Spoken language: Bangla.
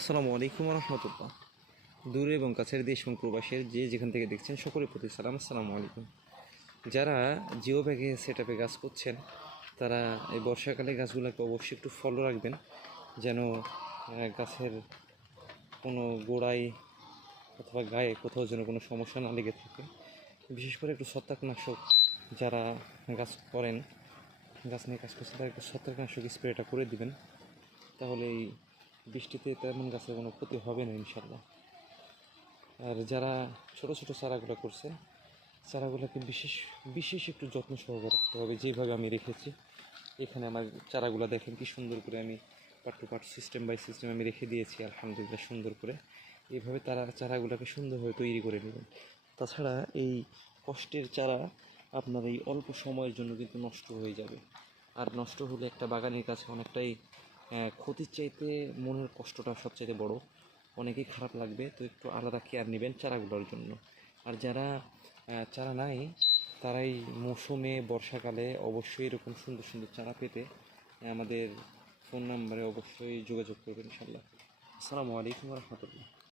আসসালামু আলাইকুম রহমতুল্লাহ। দূরে এবং কাছের দেশ এবং প্রবাসের যে যেখান থেকে দেখছেন সকলের প্রতি সালাম, আসসালামু আলাইকুম। যারা জিও ব্যাগে সেট আপে গাছ করছেন তারা এই বর্ষাকালে গাছগুলোকে অবশ্যই একটু ফলো রাখবেন, যেন গাছের কোনো গোড়ায় অথবা গায়ে কোথাও যেন কোনো সমস্যা না লেগে থাকে। বিশেষ করে একটু ছত্রাকনাশক যারা গাছ করেন, গাছ নিয়ে কাজ করছেন, তারা একটু ছত্রাকনাশক স্প্রেটা করে দিবেন, তাহলে এই বৃষ্টিতে তেমন গাছের কোনো ক্ষতি হবে না ইনশাল্লাহ। আর যারা ছোট ছোট চারাগুলো করছে, চারাগুলোকে বিশেষ বিশেষ একটু যত্ন সহকারে রাখতে হবে, যেভাবে আমি রেখেছি। এখানে আমার চারাগুলো দেখেন কি সুন্দর করে আমি part to part system by system আমি রেখে দিয়েছি আলহামদুলিল্লাহ সুন্দর করে। এইভাবে তারা চারাগুলোকে সুন্দরভাবে তৈরি করে নেবেন। তাছাড়া এই কষ্টের চারা আপনার এই অল্প সময়ের জন্য কিন্তু নষ্ট হয়ে যাবে, আর নষ্ট হলে একটা বাগানের কাছে অনেকটাই ক্ষতির চাইতে মনের কষ্টটা সবচাইতে বড়, অনেকেই খারাপ লাগবে। তো একটু আলাদা কেয়ার নেবেন চারাগুলোর জন্য। আর যারা চারা নাই, তারাই মৌসুমে বর্ষাকালে অবশ্যই এরকম সুন্দর সুন্দর চারা পেতে আমাদের ফোন নাম্বারে অবশ্যই যোগাযোগ করবেন ইনশাল্লাহ। আসসালামু আলাইকুম রহমতুল্লাহ।